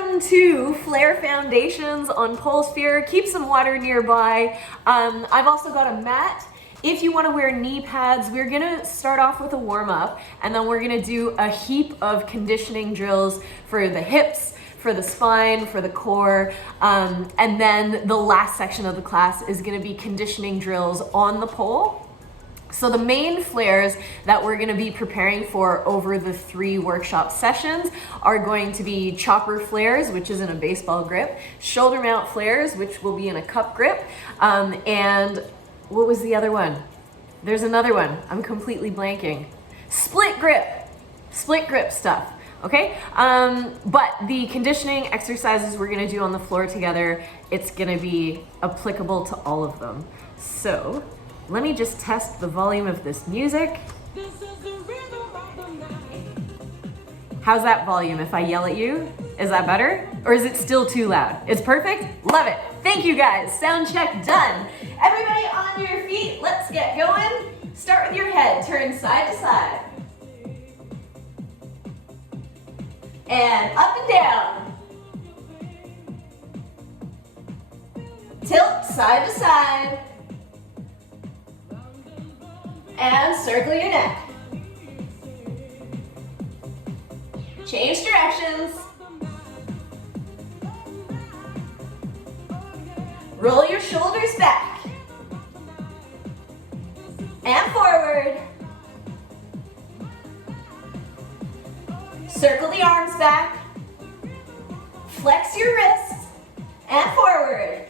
Welcome to Flare Foundations on Pole Sphere. Keep some water nearby. I've also got a mat. If you want to wear knee pads, we're gonna start off with a warm-up, and then we're gonna do a heap of conditioning drills for the hips, for the spine, for the core, and then the last section of the class is gonna be conditioning drills on the pole. So the main flares that we're gonna be preparing for over the 3 workshop sessions are going to be chopper flares, which is in a baseball grip, shoulder mount flares, which will be in a cup grip, and what was the other one? There's another one, I'm completely blanking. Split grip stuff, okay? But the conditioning exercises we're gonna do on the floor together, it's gonna be applicable to all of them. So, let me just test the volume of this music. How's that volume if I yell at you? Is that better? Or is it still too loud? It's perfect? Love it. Thank you guys. Sound check done. Everybody on your feet, let's get going. Start with your head, turn side to side. And up and down. Tilt side to side. And circle your neck. Change directions. Roll your shoulders back. And forward. Circle the arms back. Flex your wrists. And forward.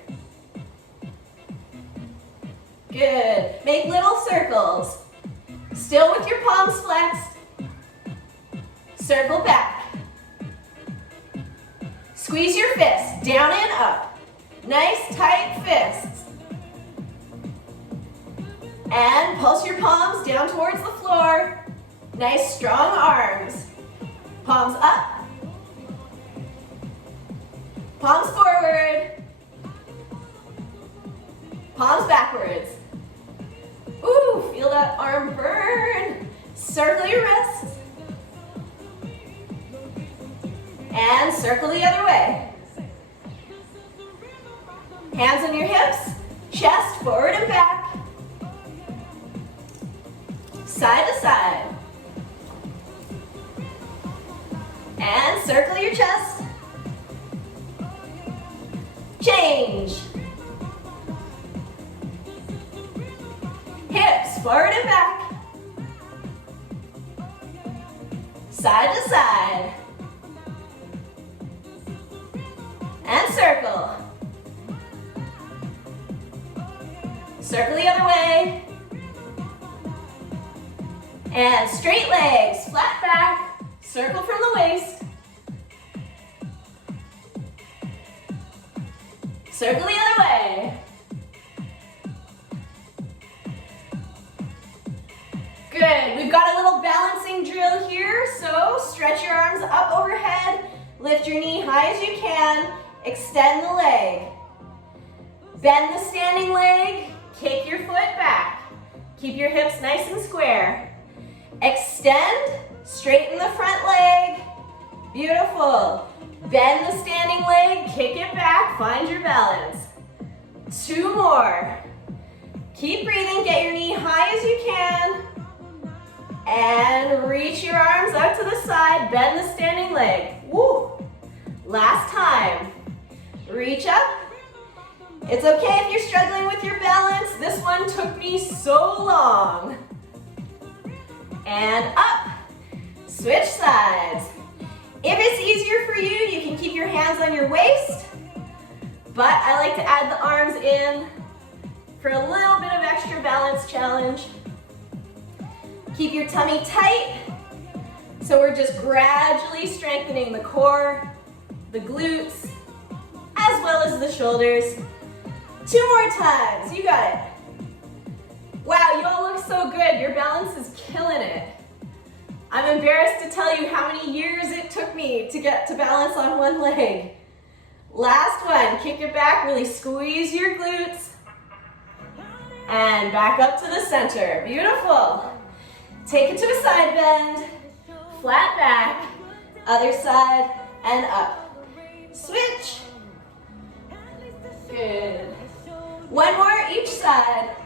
Good. Make little circles. Still with your palms flexed. Circle back. Squeeze your fists down and up. Nice tight fists. And pulse your palms down towards the floor. Nice strong arms. Palms up. Palms forward. Palms backwards. Ooh, feel that arm burn. Circle your wrists. And circle the other way. Hands on your hips, chest forward and back. Side to side. And circle your chest. Change. Hips forward and back. Side to side. And circle. Circle the other way. And straight legs, flat back. Circle from the waist. Circle the other way. Good, we've got a little balancing drill here, so stretch your arms up overhead, lift your knee high as you can, extend the leg. Bend the standing leg, kick your foot back. Keep your hips nice and square. Extend, straighten the front leg. Beautiful. Bend the standing leg, kick it back, find your balance. 2 more. Keep breathing, get your knee high as you can. And reach your arms out to the side, bend the standing leg. Woo! Last time. Reach up. It's okay if you're struggling with your balance. This one took me so long. And up. Switch sides. If it's easier for you, you can keep your hands on your waist, but I like to add the arms in for a little bit of extra balance challenge. Keep your tummy tight. So we're just gradually strengthening the core, the glutes, as well as the shoulders. 2 more times, you got it. Wow, you all look so good. Your balance is killing it. I'm embarrassed to tell you how many years it took me to get to balance on one leg. Last one, kick it back, really squeeze your glutes. And back up to the center, beautiful. Take it to a side bend, flat back, other side, and up. switch. Good. One more each side.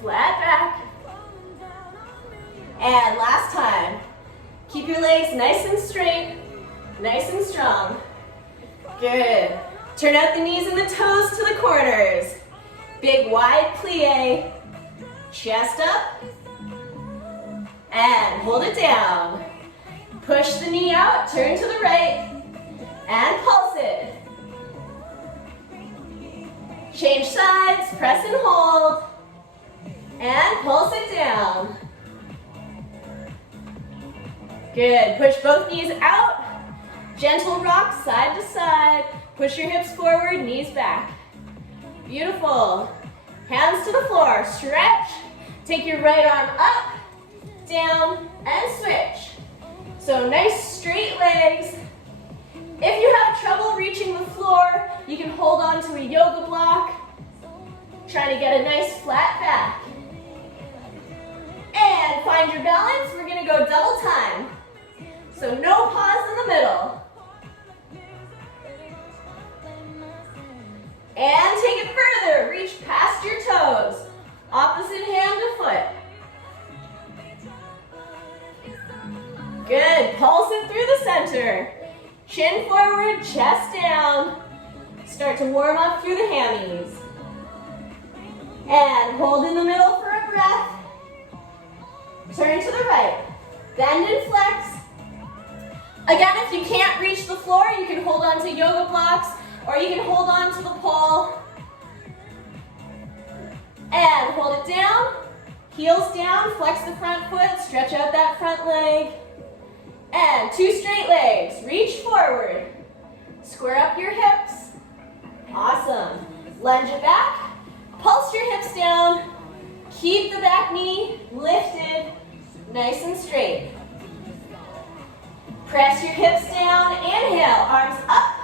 Flat back. And last time. Keep your legs nice and straight, nice and strong. Good. Turn out the knees and the toes to the corners. Big wide plie. Chest up. And hold it down. Push the knee out, turn to the right, and pulse it. Change sides, press and hold, and pulse it down. Good, push both knees out, gentle rock side to side, push your hips forward, knees back. Beautiful. Hands to the floor, stretch, take your right arm up, down, and switch. So nice straight legs. If you have trouble reaching the floor, you can hold on to a yoga block. Try to get a nice flat back. And find your balance. We're gonna go double time. So no pause in the middle. And take it further. Reach past your toes. Opposite hand to foot. Good, pulse it through the center. Chin forward, chest down. Start to warm up through the hammies. And hold in the middle for a breath. Turn to the right. Bend and flex. Again, if you can't reach the floor, you can hold on to yoga blocks or you can hold on to the pole. And hold it down. Heels down, flex the front foot, stretch out that front leg. And two straight legs, reach forward. Square up your hips. Awesome. Lunge it back. Pulse your hips down. Keep the back knee lifted, nice and straight. Press your hips down. Inhale, arms up.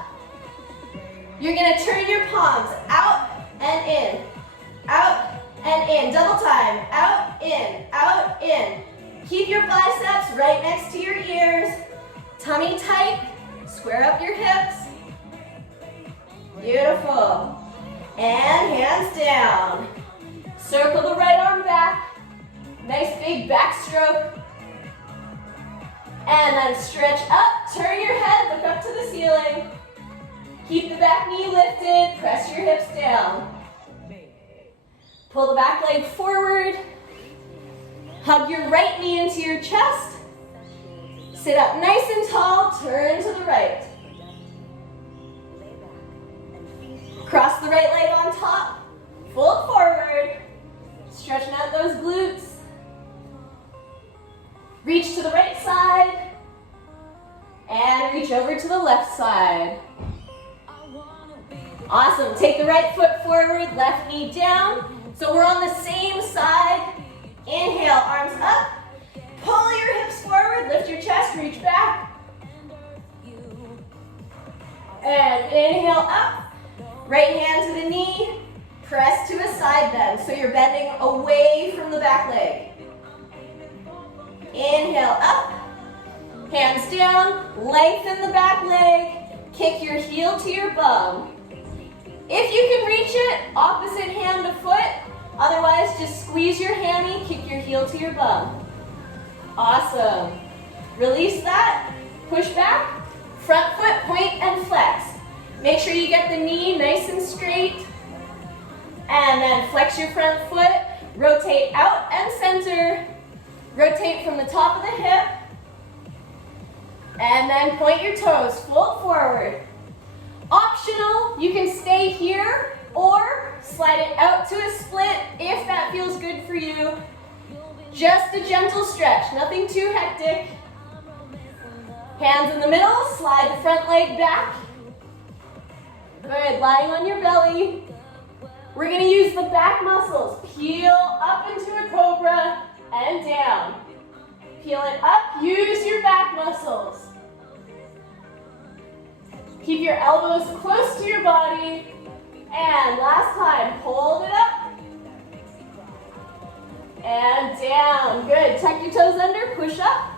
You're gonna turn your palms out and in. Out and in. Double time. Out, in, out, in. Keep your biceps right next to your ears. Tummy tight. Square up your hips. Beautiful. And hands down. Circle the right arm back. Nice big back stroke. And then stretch up. Turn your head. Look up to the ceiling. Keep the back knee lifted. Press your hips down. Pull the back leg forward. Hug your right knee into your chest. Sit up nice and tall, turn to the right. Cross the right leg on top, fold forward, stretching out those glutes. Reach to the right side, and reach over to the left side. Awesome, take the right foot forward, left knee down. So we're on the same side. Inhale, arms up. Pull your hips forward, lift your chest, reach back. And inhale up. Right hand to the knee. Press to a side bend. So you're bending away from the back leg. Inhale up. Hands down. Lengthen the back leg. Kick your heel to your bum. If you can reach it, opposite hand to foot. Otherwise, just squeeze your hammy, kick your heel to your bum. Awesome. Release that, push back, front foot, point and flex. Make sure you get the knee nice and straight. And then flex your front foot, rotate out and center. Rotate from the top of the hip. And then point your toes, fold forward. Optional, you can stay here or slide it out to a split if that feels good for you. Just a gentle stretch, nothing too hectic. Hands in the middle, slide the front leg back. Good, lying on your belly. We're gonna use the back muscles. Peel up into a cobra and down. Peel it up, use your back muscles. Keep your elbows close to your body. And last time, hold it up. And down, good. Tuck your toes under, push up.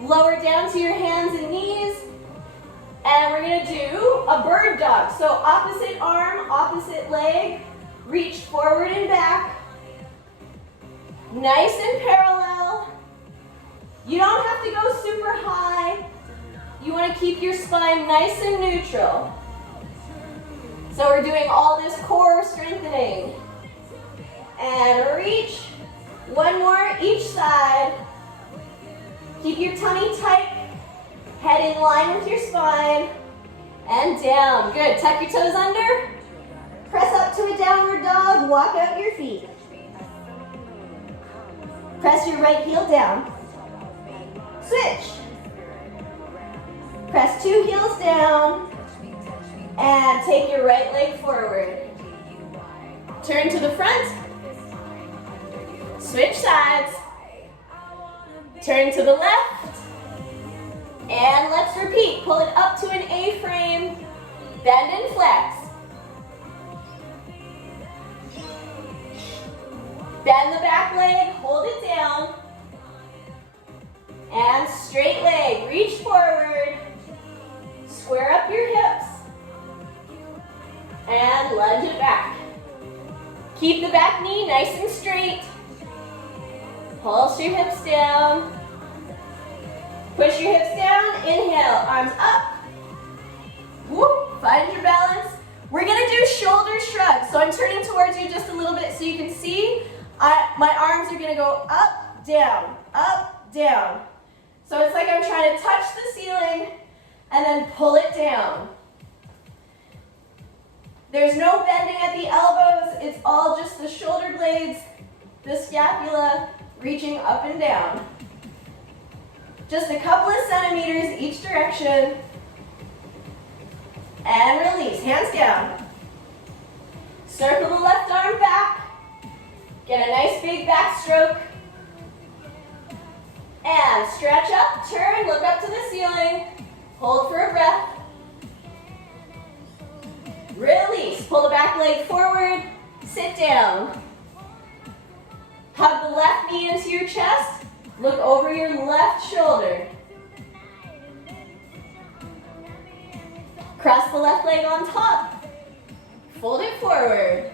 Lower down to your hands and knees. And we're gonna do a bird dog. So opposite arm, opposite leg, reach forward and back. Nice and parallel. You don't have to go super high. You wanna keep your spine nice and neutral. So we're doing all this core strengthening. And reach. One more each side. Keep your tummy tight. Head in line with your spine. And down. Good. Tuck your toes under. Press up to a downward dog. Walk out your feet. Press your right heel down. Switch. Press 2 heels down. And take your right leg forward. Turn to the front. Switch sides. Turn to the left. And let's repeat. Pull it up to an A-frame. Bend and flex. Bend the back leg. Hold it down. And straight leg. Reach forward. Square up your hips. And lunge it back. Keep the back knee nice and straight. Pulse your hips down. Push your hips down. Inhale, arms up. Whoop, find your balance. We're gonna do shoulder shrugs. So I'm turning towards you just a little bit so you can see. My arms are gonna go up, down, up, down. So it's like I'm trying to touch the ceiling and then pull it down. There's no bending at the elbows. It's all just the shoulder blades, the scapula, reaching up and down. Just a couple of centimeters each direction. And release, hands down. Circle the left arm back. Get a nice big back stroke. And stretch up, turn, look up to the ceiling. Hold for a breath. Release, pull the back leg forward, sit down. Hug the left knee into your chest. Look over your left shoulder. Cross the left leg on top. Fold it forward.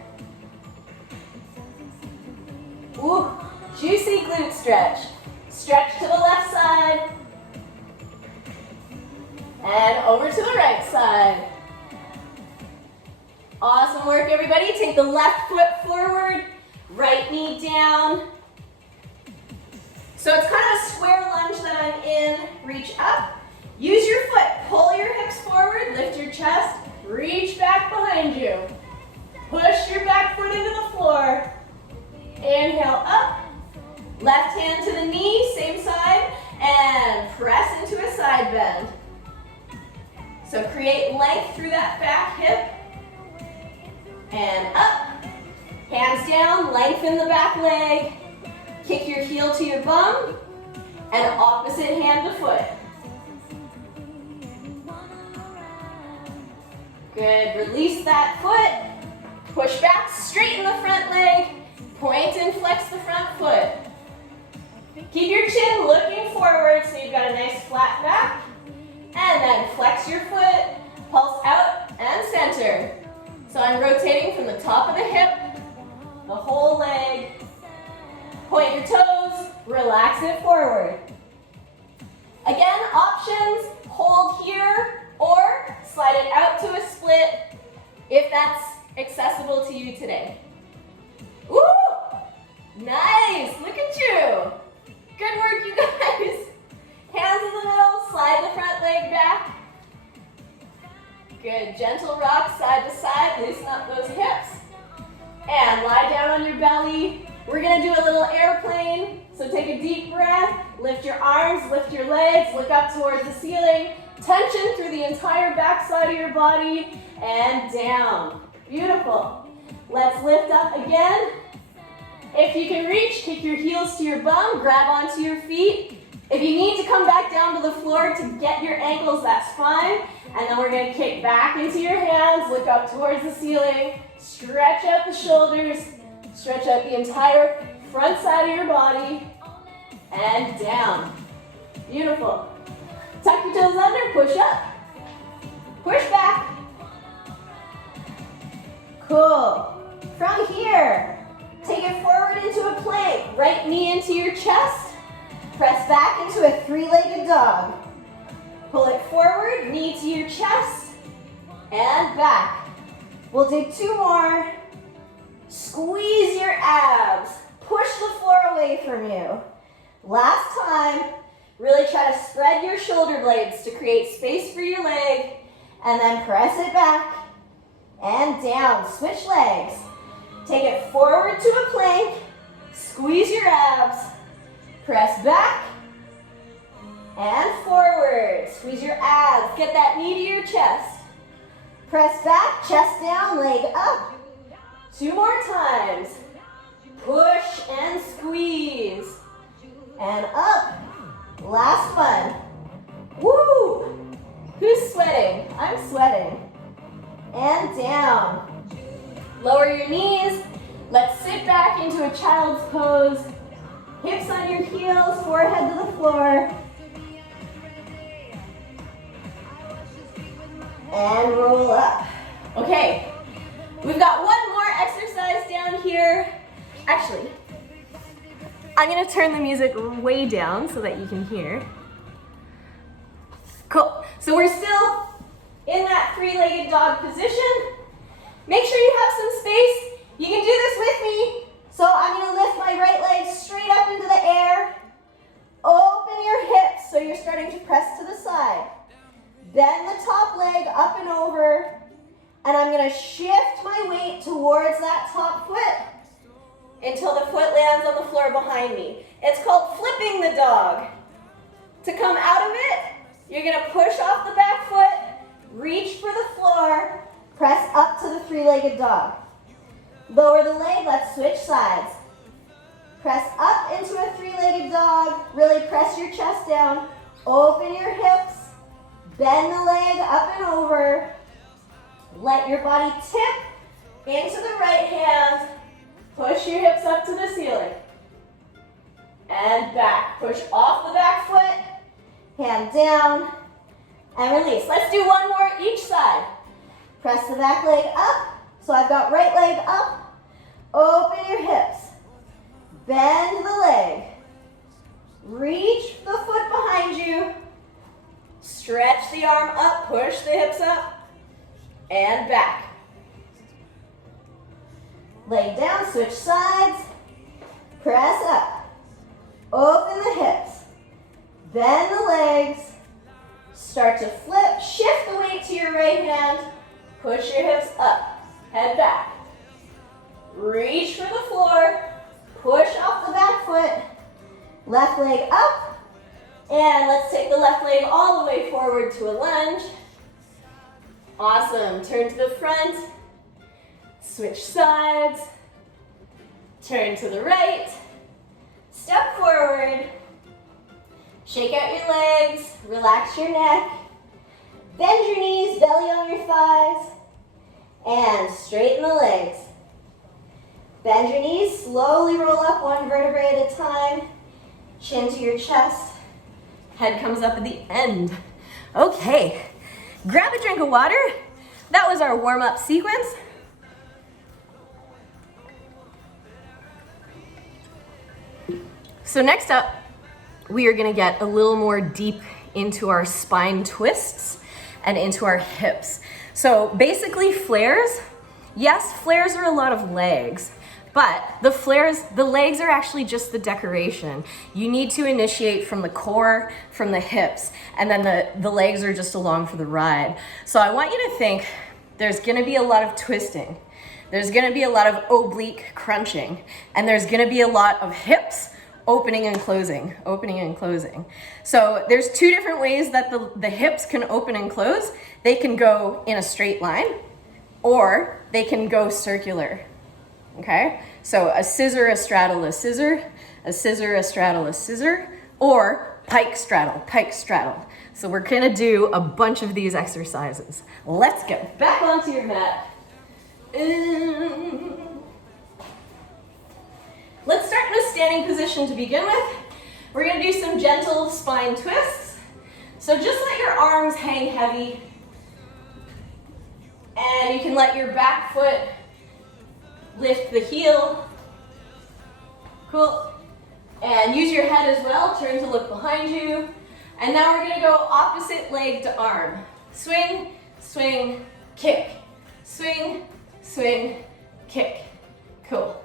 Ooh, juicy glute stretch. Stretch to the left side. And over to the right side. Awesome work, everybody. Take the left foot forward, right knee down. So it's kind of a square lunge that I'm in. Reach up. Use your foot. Pull your hips forward, lift your chest, reach back behind you. Push your back foot into the floor. Inhale up. Left hand to the knee, same side, and press into a side bend. So create length through that back hip. And up. Hands down, lengthen the back leg. Kick your heel to your bum. And opposite hand to foot. Good, release that foot. Push back, straighten the front leg. Point and flex the front foot. Keep your chin looking forward so you've got a nice flat back. And then flex your foot, pulse out and center. So I'm rotating from the top of the hip, the whole leg. Point your toes, relax it forward. Again, options, hold here or slide it out to a split if that's accessible to you today. Woo! Nice, look at you. Good work, you guys. Hands in the middle, slide the front leg back. Good, gentle rock side to side, loosen up those hips. And lie down on your belly. We're gonna do a little airplane. So take a deep breath, lift your arms, lift your legs, look up towards the ceiling. Tension through the entire back side of your body and down. Beautiful. Let's lift up again. If you can reach, kick your heels to your bum, grab onto your feet. If you need to come back down to the floor to get your ankles, that's fine. And then we're gonna kick back into your hands, look up towards the ceiling, stretch out the shoulders, stretch out the entire front side of your body, and down. Beautiful. Tuck your toes under, push up. push back. Cool. From here, take it forward into a plank. Right knee into your chest. Press back into a three-legged dog. Pull it forward, knee to your chest, and back. We'll do two more. Squeeze your abs. Push the floor away from you. Last time, really try to spread your shoulder blades to create space for your leg, and then press it back and down. Switch legs. Take it forward to a plank. Squeeze your abs. Press back and forward. Squeeze your abs. Get that knee to your chest. Press back, chest down, leg up. Two more times. Push and squeeze. And up. Last one. Woo! Who's sweating? I'm sweating. And down. Lower your knees. Let's sit back into a child's pose. Hips on your heels, forehead to the floor. And roll up. Okay, we've got one more exercise down here. Actually, I'm gonna turn the music way down so that you can hear. Cool, so we're still in that three-legged dog position. Make sure you have some space. You can do this with me. So I'm gonna lift my right leg straight up into the air. Open your hips so you're starting to press to the side. Bend the top leg up and over. And I'm gonna shift my weight towards that top foot until the foot lands on the floor behind me. It's called flipping the dog. To come out of it, you're gonna push off the back foot, reach for the floor, press up to the three-legged dog. Lower the leg, let's switch sides. Press up into a three-legged dog, really press your chest down, open your hips, bend the leg up and over, let your body tip into the right hand, push your hips up to the ceiling, and back. Push off the back foot, hand down, and release. Let's do one more each side. Press the back leg up. So I've got right leg up, open your hips, bend the leg, reach the foot behind you, stretch the arm up, push the hips up, and back. Leg down, switch sides, press up, open the hips, bend the legs, start to flip, shift the weight to your right hand, push your hips up. Head back. Reach for the floor. Push off the back foot. Left leg up. And let's take the left leg all the way forward to a lunge. Awesome. Turn to the front. Switch sides. Turn to the right. Step forward. Shake out your legs. Relax your neck. Bend your knees, belly on your thighs. And straighten the legs. Bend your knees, slowly roll up one vertebrae at a time. Chin to your chest. Head comes up at the end. Okay, grab a drink of water. That was our warm-up sequence. So next up, we are gonna get a little more deep into our spine twists and into our hips. So basically flares, yes, flares are a lot of legs, but the legs are actually just the decoration. You need to initiate from the core, from the hips, and then the legs are just along for the ride. So I want you to think there's gonna be a lot of twisting. There's gonna be a lot of oblique crunching, and there's gonna be a lot of hips opening and closing, opening and closing. So there's two different ways that the hips can open and close. They can go in a straight line, or they can go circular, okay? So a scissor, a straddle, a scissor, a scissor, a straddle, a scissor, or pike straddle, pike straddle. So we're gonna do a bunch of these exercises. Let's get back onto your mat. Let's start in a standing position to begin with. We're gonna do some gentle spine twists. So just let your arms hang heavy. And you can let your back foot lift the heel. Cool. And use your head as well, turn to look behind you. And now we're gonna go opposite leg to arm. Swing, swing, kick. Swing, swing, kick. Cool.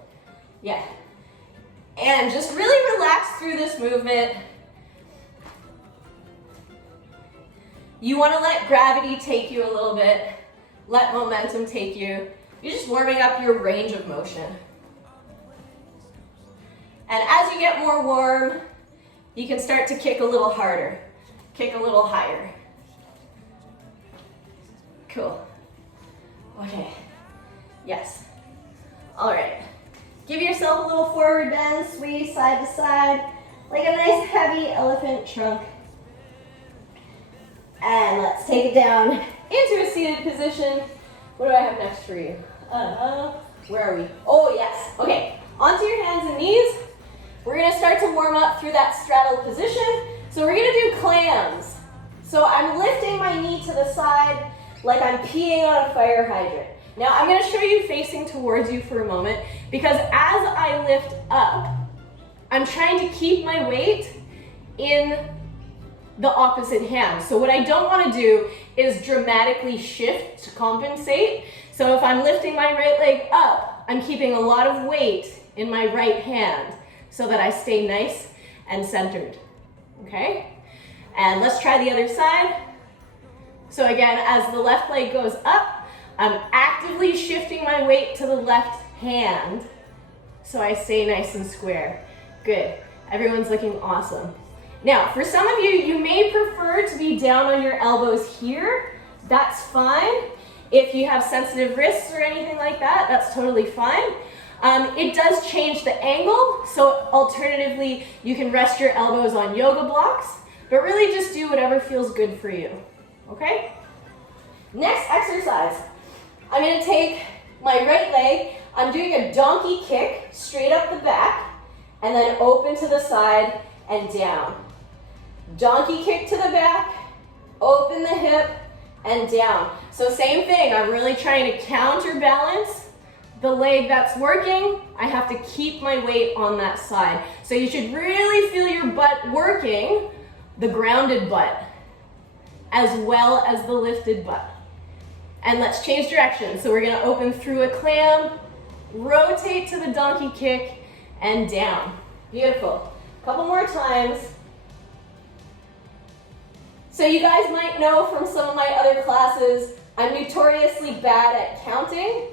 Yeah. And just really relax through this movement. You want to let gravity take you a little bit. Let momentum take you. You're just warming up your range of motion. And as you get more warm, you can start to kick a little harder. Kick a little higher. Cool. Okay. Yes. All right. Give yourself a little forward bend, sway side to side, like a nice heavy elephant trunk. And let's take it down into a seated position. What do I have next for you? Where are we? Oh, yes. Okay. Onto your hands and knees. We're going to start to warm up through that straddle position. So we're going to do clams. So I'm lifting my knee to the side like I'm peeing on a fire hydrant. Now I'm going to show you facing towards you for a moment, because as I lift up, I'm trying to keep my weight in the opposite hand. So what I don't want to do is dramatically shift to compensate. So if I'm lifting my right leg up, I'm keeping a lot of weight in my right hand so that I stay nice and centered. Okay? And let's try the other side. So again, as the left leg goes up, I'm actively shifting my weight to the left hand so I stay nice and square. Good. Everyone's looking awesome. Now, for some of you, you may prefer to be down on your elbows here. That's fine. If you have sensitive wrists or anything like that, that's totally fine. It does change the angle, so alternatively, you can rest your elbows on yoga blocks, but really just do whatever feels good for you, okay? Next exercise, I'm gonna take my right leg, I'm doing a donkey kick straight up the back, and then open to the side and down. Donkey kick to the back, open the hip, and down. So same thing, I'm really trying to counterbalance the leg that's working. I have to keep my weight on that side. So you should really feel your butt working, the grounded butt, as well as the lifted butt. And let's change direction. So we're gonna open through a clam, rotate to the donkey kick, and down. Beautiful. Couple more times. So you guys might know from some of my other classes, I'm notoriously bad at counting,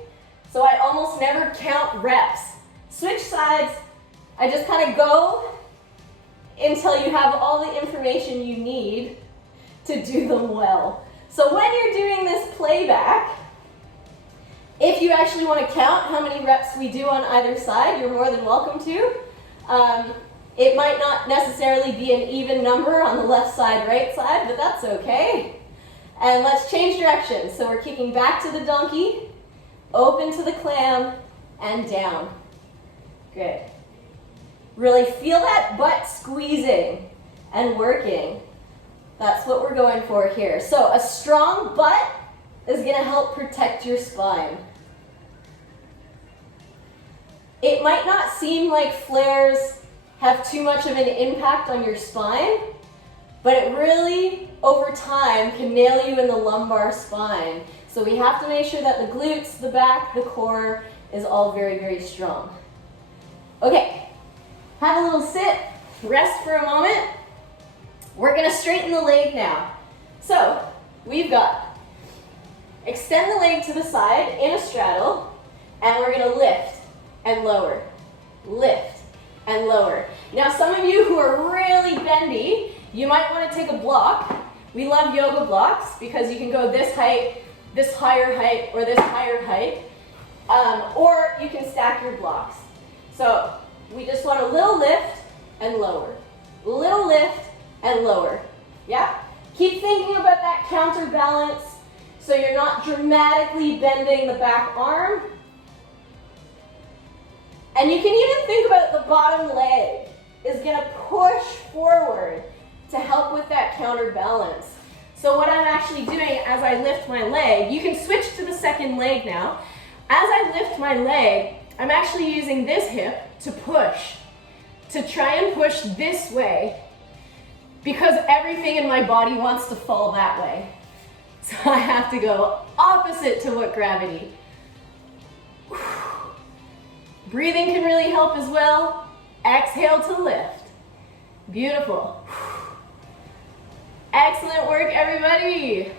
so I almost never count reps. Switch sides, I just kind of go until you have all the information you need to do them well. So when you're doing this playback, if you actually want to count how many reps we do on either side, you're more than welcome to. It might not necessarily be an even number on the left side, right side, but that's okay. And let's change direction. So we're kicking back to the donkey, open to the clam, and down. Good. Really feel that butt squeezing and working. That's what we're going for here. So a strong butt is going to help protect your spine. It might not seem like flares have too much of an impact on your spine, but it really, over time, can nail you in the lumbar spine. So we have to make sure that the glutes, the back, the core is all very, very strong. Okay, have a little sit, rest for a moment. We're gonna straighten the leg now. So we've got, extend the leg to the side in a straddle, and we're gonna lift and lower, lift and lower. Now some of you who are really bendy, you might want to take a block. We love yoga blocks because you can go this height, this higher height, or this higher height, or you can stack your blocks. So we just want a little lift and lower, little lift and lower, yeah? Keep thinking about that counterbalance so you're not dramatically bending the back arm. And you can even think about the bottom leg is gonna push forward to help with that counterbalance. So what I'm actually doing as I lift my leg, you can switch to the second leg now. As I lift my leg, I'm actually using this hip to push, to try and push this way, because everything in my body wants to fall that way. So I have to go opposite to what gravity. Breathing can really help as well. Exhale to lift. Beautiful. Excellent work, everybody.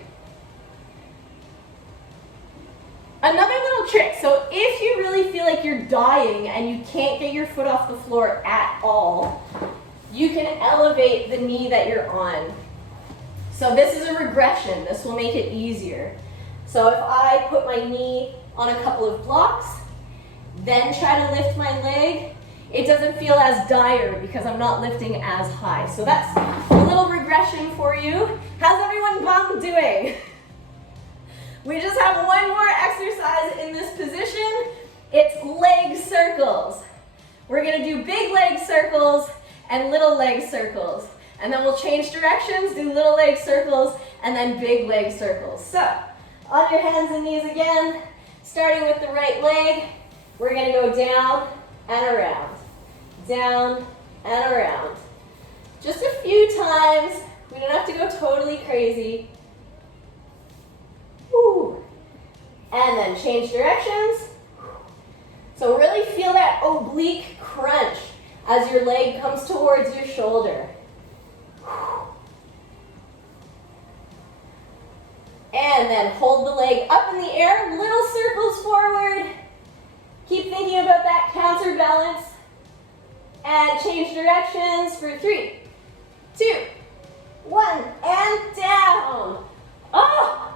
Another little trick, so if you really feel like you're dying and you can't get your foot off the floor at all, you can elevate the knee that you're on. So this is a regression. This will make it easier. So if I put my knee on a couple of blocks, then try to lift my leg, it doesn't feel as dire because I'm not lifting as high. So that's a little regression for you. How's everyone bum doing? We just have one more exercise in this position. It's leg circles. We're gonna do big leg circles and little leg circles. And then we'll change directions, do little leg circles, and then big leg circles. So, on your hands and knees again, starting with the right leg, we're gonna go down and around. Down and around. Just a few times. We don't have to go totally crazy. Woo. And then change directions. So really feel that oblique crunch as your leg comes towards your shoulder. And then hold the leg up in the air, little circles forward. Keep thinking about that counterbalance. And change directions for 3, 2, 1, and down. Oh,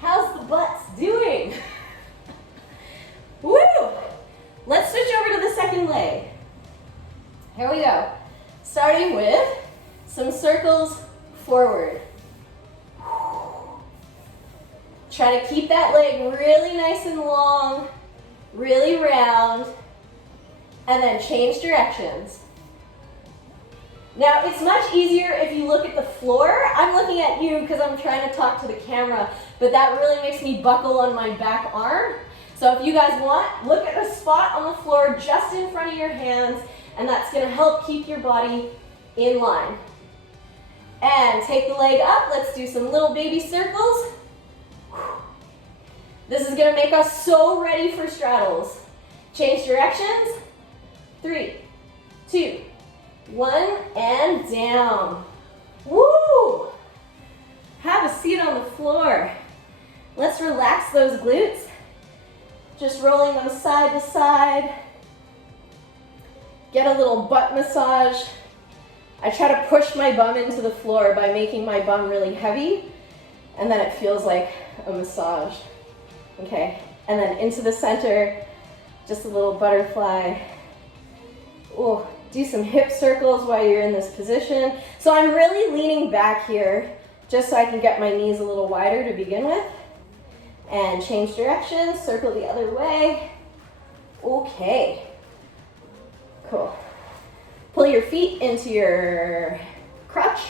how's the butts doing? Woo! Let's switch over to the second leg. Here we go. Starting with some circles forward. Try to keep that leg really nice and long, really round, and then change directions. Now, it's much easier if you look at the floor. I'm looking at you because I'm trying to talk to the camera, but that really makes me buckle on my back arm. So if you guys want, look at a spot on the floor just in front of your hands, and that's gonna help keep your body in line. And take the leg up. Let's do some little baby circles. This is gonna make us so ready for straddles. Change directions. 3, 2, 1, and down. Woo! Have a seat on the floor. Let's relax those glutes. Just rolling them side to side. Get a little butt massage. I try to push my bum into the floor by making my bum really heavy, and then it feels like a massage. Okay, and then into the center, just a little butterfly. Ooh, do some hip circles while you're in this position. So I'm really leaning back here, just so I can get my knees a little wider to begin with. And change directions, circle the other way. Okay, cool. Pull your feet into your crotch.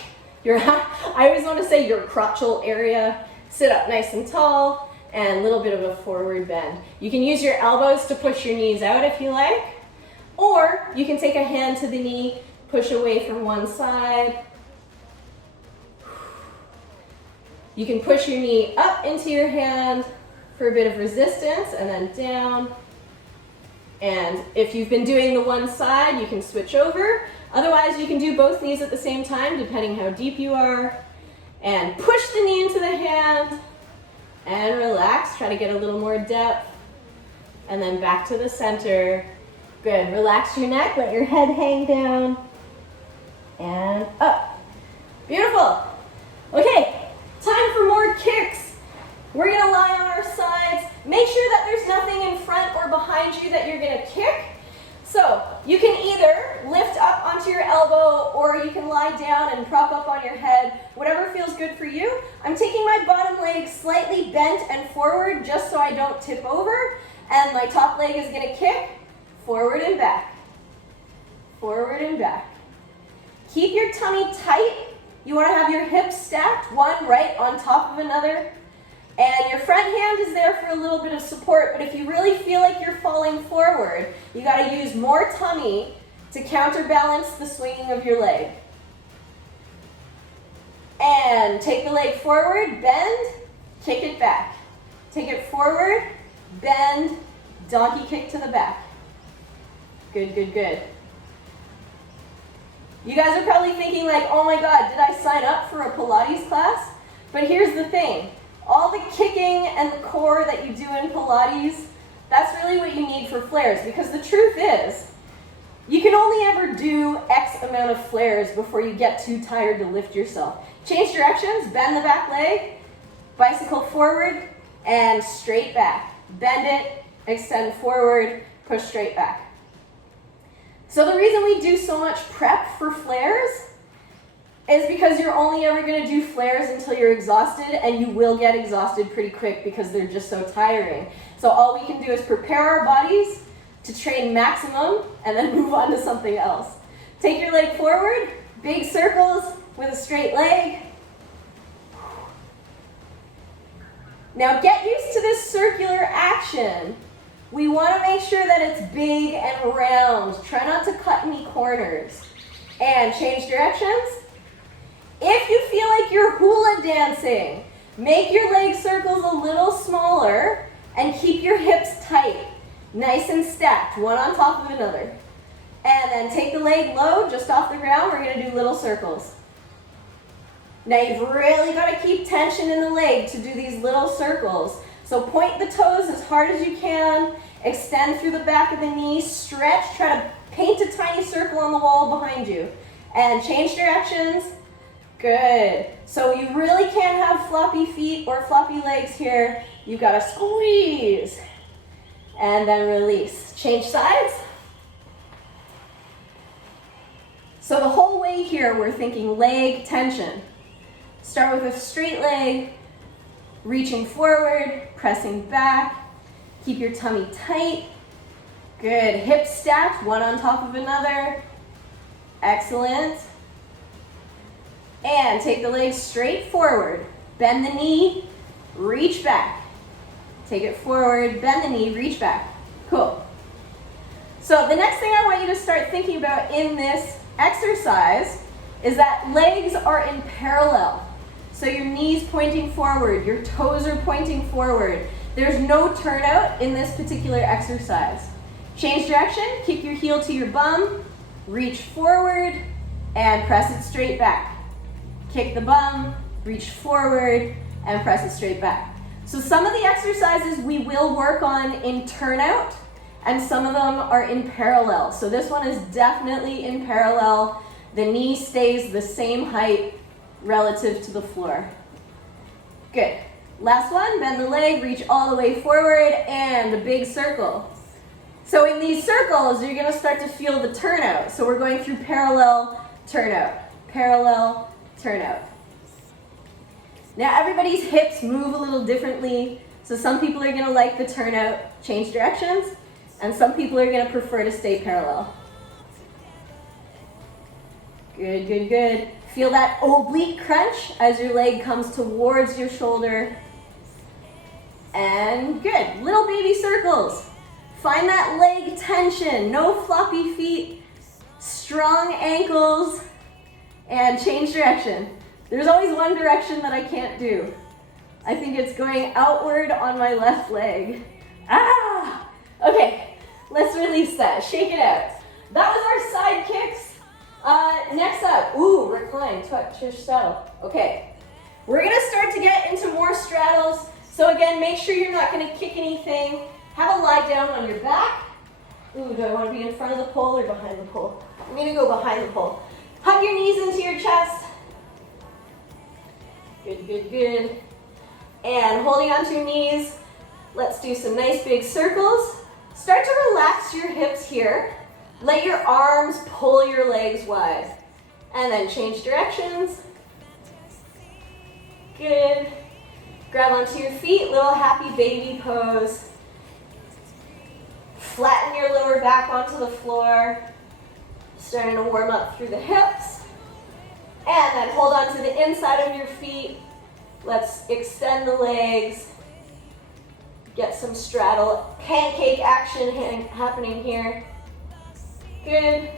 I always want to say your crotchal area. Sit up nice and tall, and a little bit of a forward bend. You can use your elbows to push your knees out if you like, or you can take a hand to the knee, push away from one side. You can push your knee up into your hand for a bit of resistance, and then down. And if you've been doing the one side, you can switch over. Otherwise, you can do both knees at the same time, depending how deep you are. And push the knee into the hand, and relax. Try to get a little more depth. And then back to the center. Good. Relax your neck, let your head hang down. And up. Beautiful. Okay, time for more kicks. We're gonna lie on our sides. Make sure that there's nothing in front or behind you that you're gonna kick. So you can either lift up onto your elbow, or you can lie down and prop up on your head, whatever feels good for you. I'm taking my bottom leg slightly bent and forward just so I don't tip over, and my top leg is gonna kick forward and back, forward and back. Keep your tummy tight. You wanna have your hips hips stacked, one right on top of another. And your front hand is there for a little bit of support, but if you really feel like you're falling forward, you got to use more tummy to counterbalance the swinging of your leg. And take the leg forward, bend, kick it back. Take it forward, bend, donkey kick to the back. Good, good, good. You guys are probably thinking like, oh my God, did I sign up for a Pilates class? But here's the thing. All the kicking and the core that you do in Pilates, that's really what you need for flares, because the truth is, you can only ever do X amount of flares before you get too tired to lift yourself. Change directions, bend the back leg, bicycle forward, and straight back. Bend it, extend forward, push straight back. So the reason we do so much prep for flares is because you're only ever going to do flares until you're exhausted, and you will get exhausted pretty quick because they're just so tiring. So all we can do is prepare our bodies to train maximum and then move on to something else. Take your leg forward, big circles with a straight leg. Now get used to this circular action. We want to make sure that it's big and round. Try not to cut any corners. And change directions. If you feel like you're hula dancing, make your leg circles a little smaller and keep your hips tight, nice and stacked, one on top of another. And then take the leg low, just off the ground. We're going to do little circles. Now you've really got to keep tension in the leg to do these little circles. So point the toes as hard as you can, extend through the back of the knee, stretch, try to paint a tiny circle on the wall behind you. And change directions. Good. So you really can't have floppy feet or floppy legs here. You've got to squeeze. And then release. Change sides. So the whole way here, we're thinking leg tension. Start with a straight leg, reaching forward, pressing back. Keep your tummy tight. Good. Hips stacked, one on top of another. Excellent. And take the leg straight forward. Bend the knee, reach back. Take it forward, bend the knee, reach back. Cool. So the next thing I want you to start thinking about in this exercise is that legs are in parallel. So your knees pointing forward, your toes are pointing forward. There's no turnout in this particular exercise. Change direction, keep your heel to your bum, reach forward, and press it straight back. Kick the bum, reach forward, and press it straight back. So some of the exercises we will work on in turnout, and some of them are in parallel. So this one is definitely in parallel. The knee stays the same height relative to the floor. Good. Last one, bend the leg, reach all the way forward, and a big circle. So in these circles, you're gonna start to feel the turnout. So we're going through parallel, turnout, parallel, turnout. Now everybody's hips move a little differently. So some people are gonna like the turnout, change directions, and some people are gonna prefer to stay parallel. Good, good, good. Feel that oblique crunch as your leg comes towards your shoulder. And good, little baby circles. Find that leg tension, no floppy feet, strong ankles, and change direction. There's always one direction that I can't do. I think it's going outward on my left leg. Ah! Okay, let's release that, shake it out. That was our side kicks. Next up, recline, touch your saddle. Okay, we're gonna start to get into more straddles. So again, make sure you're not gonna kick anything. Have a lie down on your back. Do I wanna be in front of the pole or behind the pole? I'm gonna go behind the pole. Hug your knees into your chest. Good, good, good. And holding onto your knees, let's do some nice big circles. Start to relax your hips here. Let your arms pull your legs wide. And then change directions. Good. Grab onto your feet, little happy baby pose. Flatten your lower back onto the floor. Starting to warm up through the hips. And then hold on to the inside of your feet. Let's extend the legs. Get some straddle pancake action happening here. Good.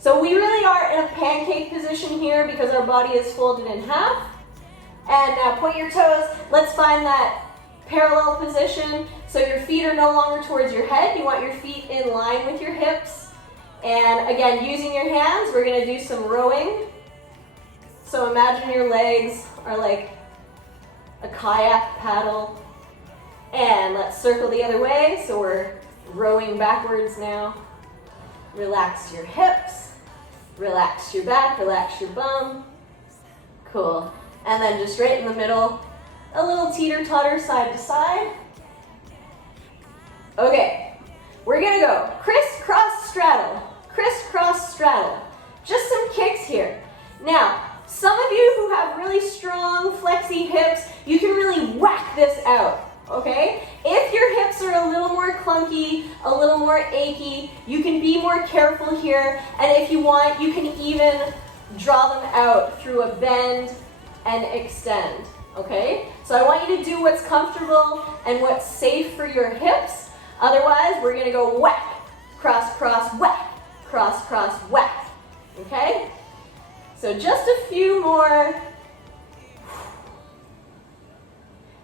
So we really are in a pancake position here because our body is folded in half. And now point your toes. Let's find that parallel position. So your feet are no longer towards your head. You want your feet in line with your hips. And again, using your hands, we're gonna do some rowing. So imagine your legs are like a kayak paddle. And let's circle the other way. So we're rowing backwards now. Relax your hips. Relax your back, relax your bum. Cool. And then just right in the middle, a little teeter-totter side to side. Okay, we're gonna go crisscross straddle, crisscross straddle. Just some kicks here. Now, some of you who have really strong, flexy hips, you can really whack this out, okay? If your hips are a little more clunky, a little more achy, you can be more careful here, and if you want, you can even draw them out through a bend and extend, okay? So I want you to do what's comfortable and what's safe for your hips. Otherwise, we're gonna go whack, cross, cross, whack, cross, cross, whack, okay? So just a few more.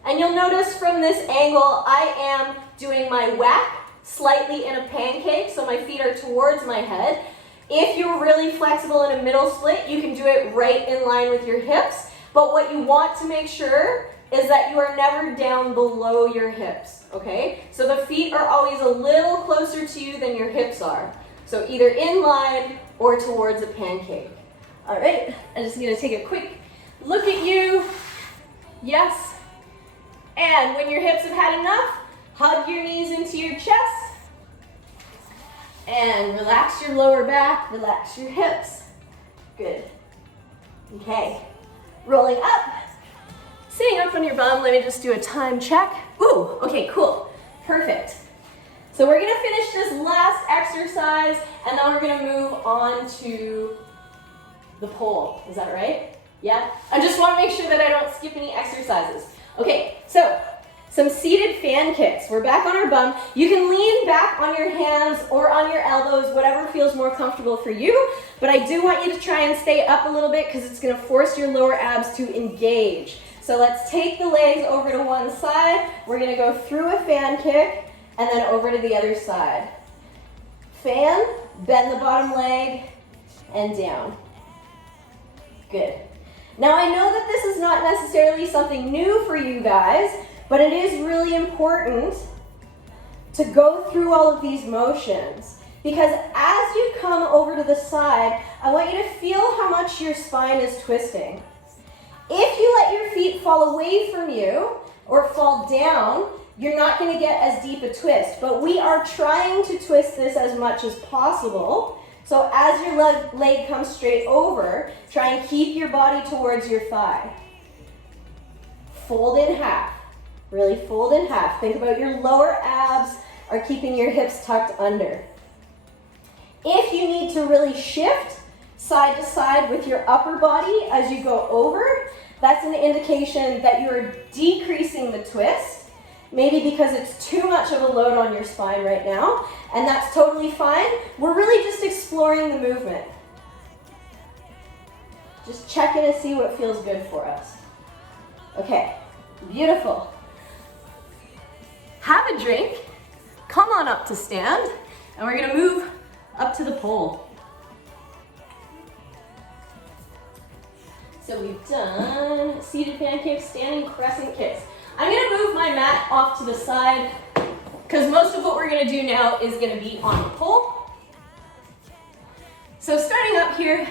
And you'll notice from this angle, I am doing my whack slightly in a pancake, so my feet are towards my head. If you're really flexible in a middle split, you can do it right in line with your hips. But what you want to make sure is that you are never down below your hips, okay? So the feet are always a little closer to you than your hips are. So either in line or towards a pancake. All right, I'm just gonna take a quick look at you. Yes. And when your hips have had enough, hug your knees into your chest. And relax your lower back, relax your hips. Good. Okay. Rolling up. Sitting up on your bum, let me just do a time check. Ooh, okay, cool. Perfect. So we're gonna finish this last exercise and then we're gonna move on to the pole. Is that right? Yeah? I just wanna make sure that I don't skip any exercises. Okay, so some seated fan kicks. We're back on our bum. You can lean back on your hands or on your elbows, whatever feels more comfortable for you. But I do want you to try and stay up a little bit because it's gonna force your lower abs to engage. So let's take the legs over to one side. We're gonna go through a fan kick and then over to the other side. Fan, bend the bottom leg, and down. Good. Now I know that this is not necessarily something new for you guys, but it is really important to go through all of these motions because as you come over to the side, I want you to feel how much your spine is twisting. If you let your feet fall away from you or fall down, you're not going to get as deep a twist, but we are trying to twist this as much as possible. So as your leg comes straight over, try and keep your body towards your thigh. Fold in half. Really fold in half. Think about your lower abs are keeping your hips tucked under. If you need to really shift side to side with your upper body as you go over, that's an indication that you're decreasing the twist. Maybe because it's too much of a load on your spine right now, and that's totally fine. We're really just exploring the movement. Just checking to see what feels good for us. Okay, beautiful. Have a drink, come on up to stand, and we're gonna move up to the pole. So we've done seated pancakes, standing crescent kicks. I'm gonna move my mat off to the side because most of what we're gonna do now is gonna be on the pole. So starting up here,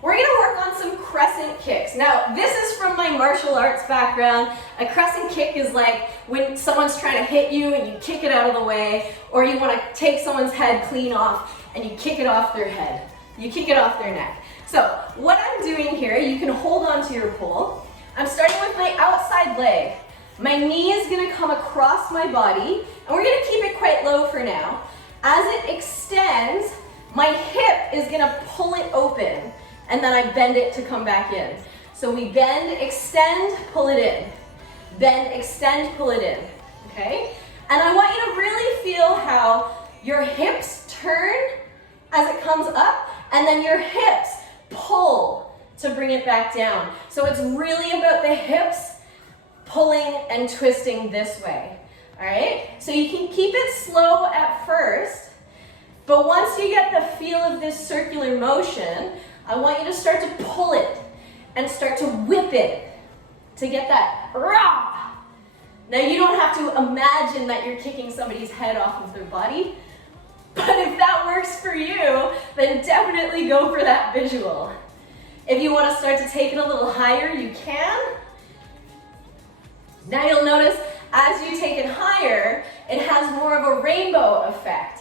we're gonna work on some crescent kicks. Now, this is from my martial arts background. A crescent kick is like when someone's trying to hit you and you kick it out of the way, or you wanna take someone's head clean off and you kick it off their head. You kick it off their neck. So what I'm doing here, you can hold on to your pole. I'm starting with my outside leg. My knee is gonna come across my body, and we're gonna keep it quite low for now. As it extends, my hip is gonna pull it open. and then I bend it to come back in. So we bend, extend, pull it in. Bend, extend, pull it in, okay? And I want you to really feel how your hips turn as it comes up, and then your hips pull to bring it back down. So it's really about the hips pulling and twisting this way, all right? So you can keep it slow at first, but once you get the feel of this circular motion, I want you to start to pull it and start to whip it to get that rah. Now you don't have to imagine that you're kicking somebody's head off of their body, but if that works for you, then definitely go for that visual. If you want to start to take it a little higher, you can. Now you'll notice as you take it higher, it has more of a rainbow effect.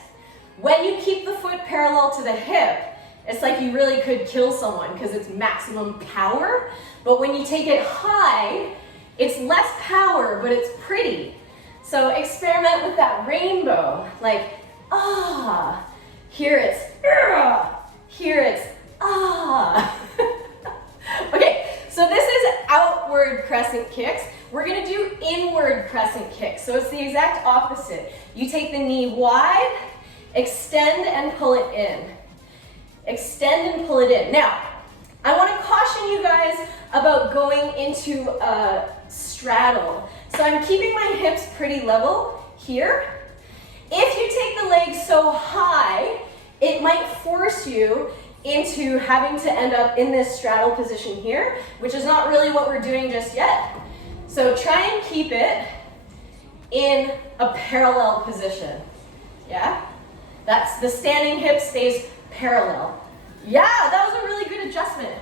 When you keep the foot parallel to the hip, it's like you really could kill someone because it's maximum power. But when you take it high, it's less power, but it's pretty. So experiment with that rainbow. Like, ah, here it's, here it's, ah. Okay, so this is outward crescent kicks. We're gonna do inward crescent kicks. So it's the exact opposite. You take the knee wide, extend and pull it in. Extend and pull it in. Now, I want to caution you guys about going into a straddle. So I'm keeping my hips pretty level here. If you take the legs so high, it might force you into having to end up in this straddle position here, which is not really what we're doing just yet. So try and keep it in a parallel position. Yeah? That's the standing hip stays parallel. Yeah, that was a really good adjustment.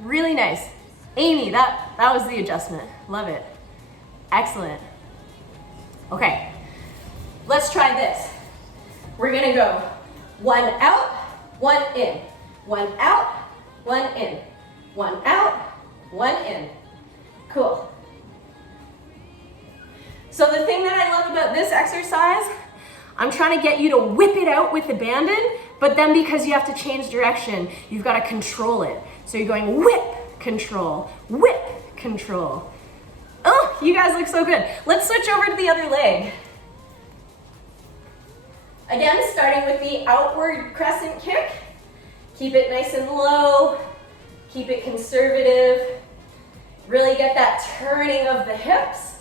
Really nice. Amy, that was the adjustment. Love it. Excellent. Okay, let's try this. We're gonna go one out, one in. One out, one in. One out, one in. Cool. So the thing that I love about this exercise, I'm trying to get you to whip it out with abandon, but then because you have to change direction, you've got to control it. So you're going whip, control, whip, control. Oh, you guys look so good. Let's switch over to the other leg. Again, starting with the outward crescent kick. Keep it nice and low. Keep it conservative. Really get that turning of the hips.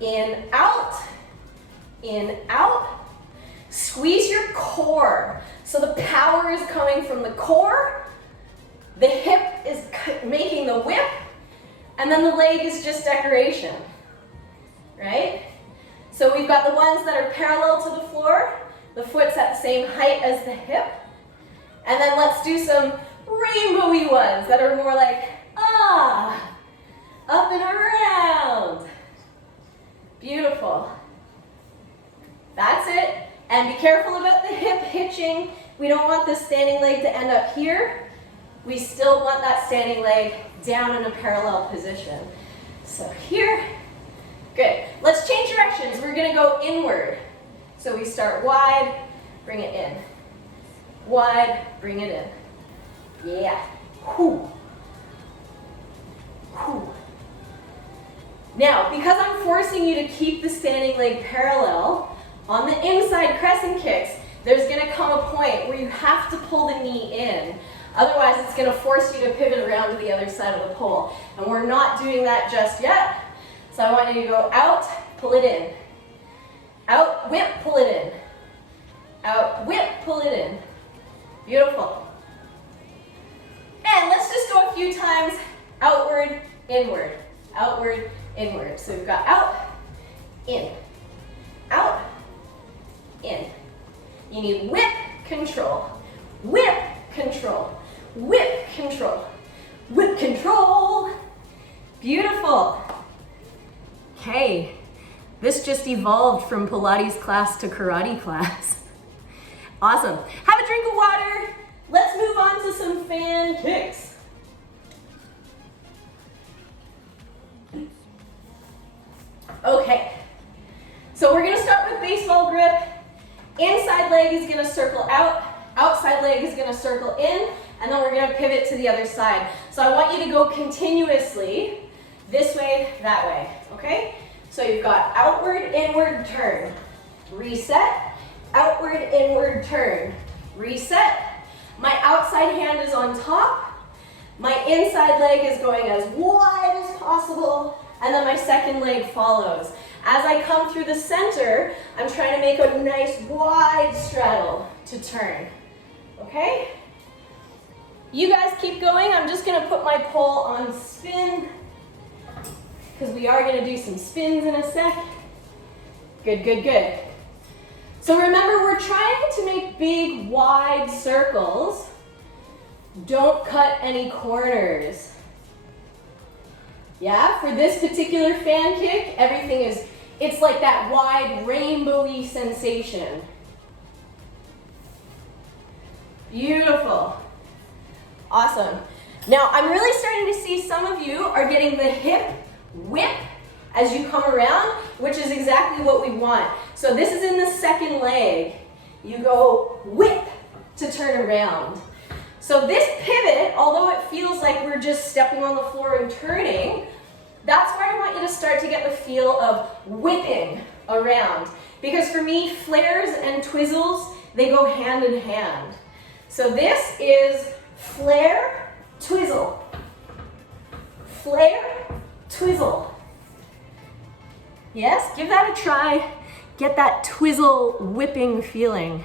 In, out. Squeeze your core. So the power is coming from the core. The hip is making the whip. And then the leg is just decoration. Right? So we've got the ones that are parallel to the floor. The foot's at the same height as the hip. And then let's do some rainbowy ones that are more like, ah, up and around. Beautiful. That's it. And be careful about the hip hitching. We don't want the standing leg to end up here. We still want that standing leg down in a parallel position. So here, good. Let's change directions. We're gonna go inward. So we start wide, bring it in. Wide, bring it in. Yeah. Whew. Whew. Now, because I'm forcing you to keep the standing leg parallel, on the inside crescent kicks, there's gonna come a point where you have to pull the knee in. Otherwise, it's gonna force you to pivot around to the other side of the pole. And we're not doing that just yet. So I want you to go out, pull it in. Out, whip, pull it in. Out, whip, pull it in. Beautiful. And let's just go a few times outward, inward, outward, inward. So we've got out, in, out, in. You need whip, control, whip, control, whip, control, whip, control. Beautiful. Okay, this just evolved from Pilates class to karate class. Awesome. Have a drink of water. Let's move on to some fan kicks. Okay, so we're gonna start with baseball grip. Inside leg is gonna circle out, outside leg is gonna circle in, and then we're gonna pivot to the other side. So I want you to go continuously this way, that way, okay? So you've got outward, inward, turn, reset, outward, inward, turn, reset. My outside hand is on top, my inside leg is going as wide as possible, and then my second leg follows. As I come through the center, I'm trying to make a nice wide straddle to turn, okay? You guys keep going. I'm just gonna put my pole on spin because we are gonna do some spins in a sec. Good, good, good. So remember, we're trying to make big, wide circles. Don't cut any corners. Yeah, for this particular fan kick, everything is, it's like that wide rainbowy sensation. Beautiful. Awesome. Now, I'm really starting to see some of you are getting the hip whip as you come around, which is exactly what we want. So this is in the second leg. You go whip to turn around. So this pivot, although it feels like we're just stepping on the floor and turning, that's where I want you to start to get the feel of whipping around. Because for me, flares and twizzles, they go hand in hand. So this is flare, twizzle. Flare, twizzle. Yes, give that a try. Get that twizzle whipping feeling.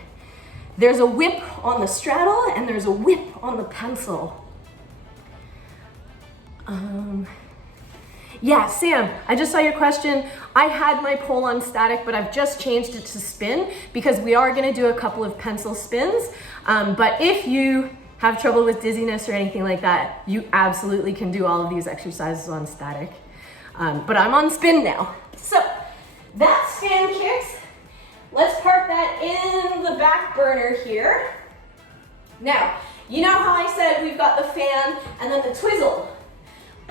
There's a whip on the straddle and there's a whip on the pencil. Yeah, Sam, I just saw your question. I had my pole on static, but I've just changed it to spin because we are gonna do a couple of pencil spins. But if you have trouble with dizziness or anything like that, you absolutely can do all of these exercises on static. But I'm on spin now. So that's fan kicks. Let's park that in the back burner here. Now, you know how I said we've got the fan and then the twizzle?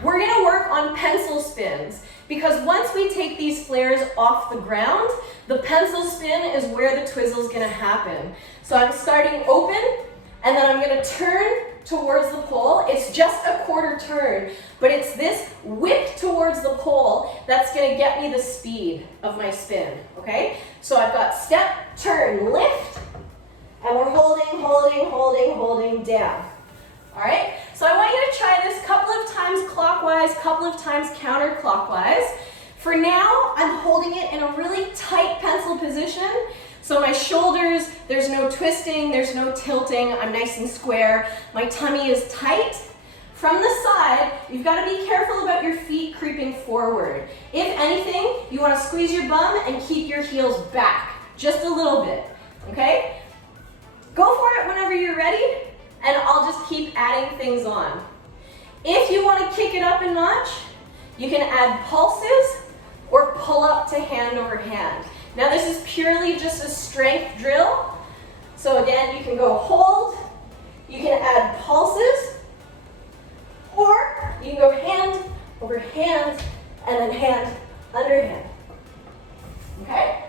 We're gonna work on pencil spins because once we take these flares off the ground, the pencil spin is where the twizzle is gonna happen. So I'm starting open and then I'm gonna turn towards the pole. It's just a quarter turn, but it's this whip towards the pole that's gonna get me the speed of my spin, okay? So I've got step, turn, lift, and we're holding, holding, holding, holding down. All right, so I want you to try this a couple of times clockwise, couple of times counterclockwise. For now, I'm holding it in a really tight pencil position. So my shoulders, there's no twisting, there's no tilting, I'm nice and square. My tummy is tight. From the side, you've got to be careful about your feet creeping forward. If anything, you want to squeeze your bum and keep your heels back, just a little bit, okay? Go for it whenever you're ready. And I'll just keep adding things on. If you want to kick it up a notch, you can add pulses or pull up to hand over hand. Now this is purely just a strength drill. So again, you can go hold, you can add pulses, or you can go hand over hand and then hand under hand. Okay?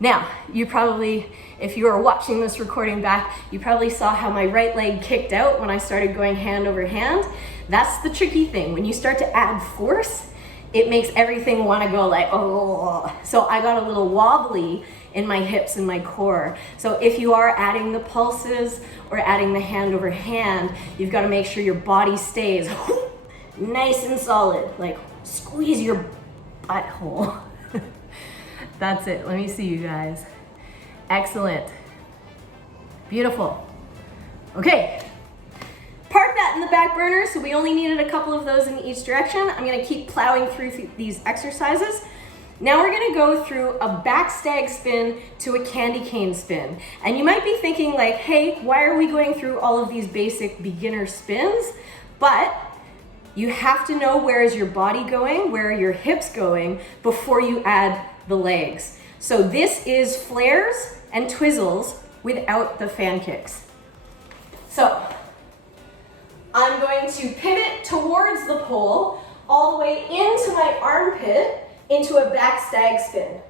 Now, you probably, if you are watching this recording back, you probably saw how my right leg kicked out when I started going hand over hand. That's the tricky thing. When you start to add force, it makes everything want to go like, oh. So I got a little wobbly in my hips and my core. So if you are adding the pulses or adding the hand over hand, you've got to make sure your body stays nice and solid. Like squeeze your butthole. That's it. Let me see you guys. Excellent. Beautiful. Okay. Park that in the back burner, so we only needed a couple of those in each direction. I'm gonna keep plowing through these exercises. Now we're gonna go through a back stag spin to a candy cane spin. And you might be thinking like, hey, why are we going through all of these basic beginner spins? But you have to know where is your body going, where are your hips going before you add the legs. So this is flares and twizzles without the fan kicks. So I'm going to pivot towards the pole all the way into my armpit into a back stag spin.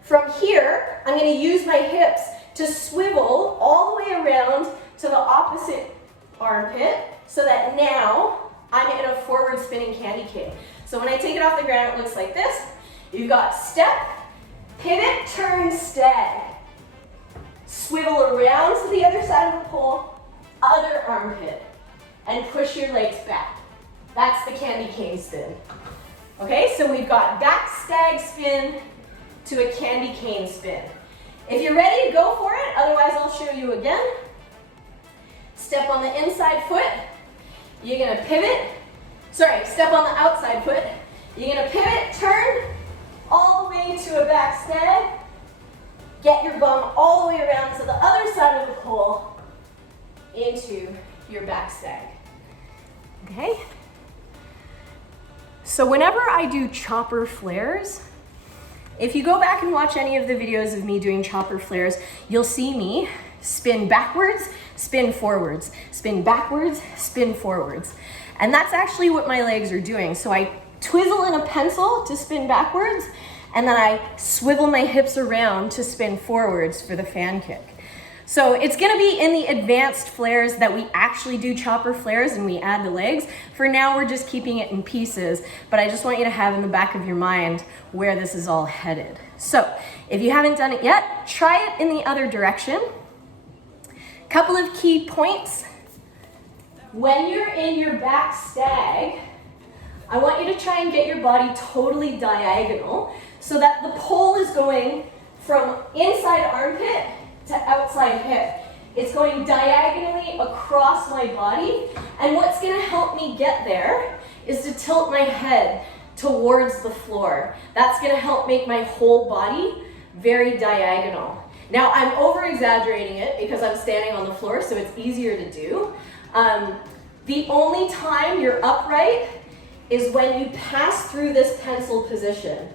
From here, I'm going to use my hips to swivel all the way around to the opposite armpit so that now I'm in a forward spinning candy cane. So when I take it off the ground, it looks like this. You've got step, pivot, turn, stag. Swivel around to the other side of the pole, other armpit, and push your legs back. That's the candy cane spin. Okay, so we've got back stag spin to a candy cane spin. If you're ready, go for it. Otherwise, I'll show you again. Step on the inside foot. You're gonna pivot. Sorry, step on the outside foot. You're gonna pivot, turn, all the way to a back stag. Get your bum all the way around to the other side of the pole into your back stag. Okay? So whenever I do chopper flares, if you go back and watch any of the videos of me doing chopper flares, you'll see me spin backwards, spin forwards, spin backwards, spin forwards. And that's actually what my legs are doing. So I twizzle in a pencil to spin backwards, and then I swivel my hips around to spin forwards for the fan kick. So it's gonna be in the advanced flares that we actually do chopper flares and we add the legs. For now, we're just keeping it in pieces, but I just want you to have in the back of your mind where this is all headed. So if you haven't done it yet, try it in the other direction. Couple of key points. When you're in your back stag, I want you to try and get your body totally diagonal so that the pole is going from inside armpit to outside hip. It's going diagonally across my body, and what's gonna help me get there is to tilt my head towards the floor. That's gonna help make my whole body very diagonal. Now, I'm over-exaggerating it because I'm standing on the floor, so it's easier to do. The only time you're upright is when you pass through this pencil position.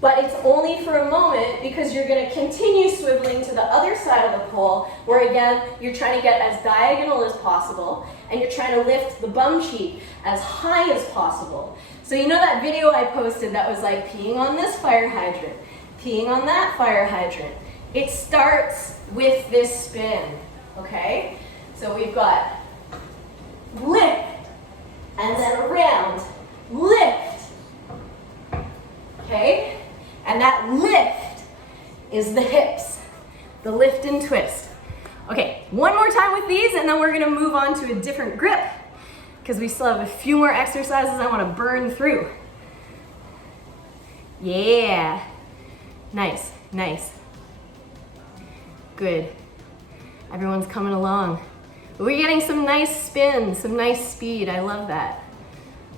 But it's only for a moment because you're gonna continue swiveling to the other side of the pole where again, you're trying to get as diagonal as possible and you're trying to lift the bum cheek as high as possible. So you know that video I posted that was like peeing on this fire hydrant, peeing on that fire hydrant. It starts with this spin, okay? So we've got lift and then around, lift, okay? And that lift is the hips, the lift and twist. Okay, one more time with these and then we're gonna move on to a different grip because we still have a few more exercises I wanna burn through. Yeah, nice, nice. Good, everyone's coming along. We're getting some nice spin, some nice speed, I love that.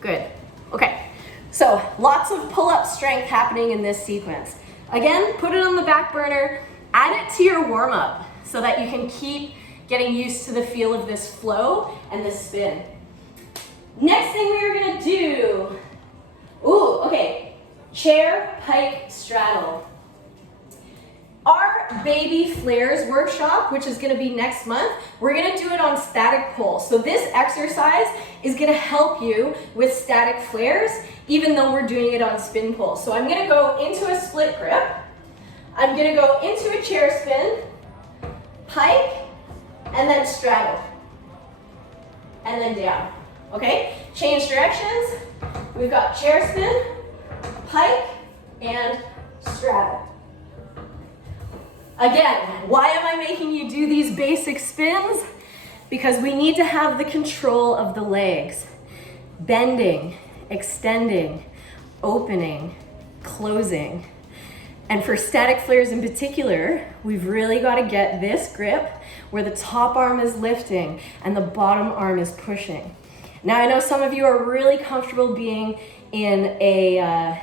Good, okay. So lots of pull-up strength happening in this sequence. Again, put it on the back burner, add it to your warm-up so that you can keep getting used to the feel of this flow and this spin. Next thing we are gonna do, chair, pike, straddle. Our baby flares workshop, which is gonna be next month, we're gonna do it on static pole. So this exercise is gonna help you with static flares, even though we're doing it on spin pole. So I'm gonna go into a split grip. I'm gonna go into a chair spin, pike, and then straddle. And then down, okay? Change directions. We've got chair spin, pike, and straddle. Again, why am I making you do these basic spins? Because we need to have the control of the legs. Bending, extending, opening, closing. And for static flares in particular, we've really got to get this grip where the top arm is lifting and the bottom arm is pushing. Now I know some of you are really comfortable being in a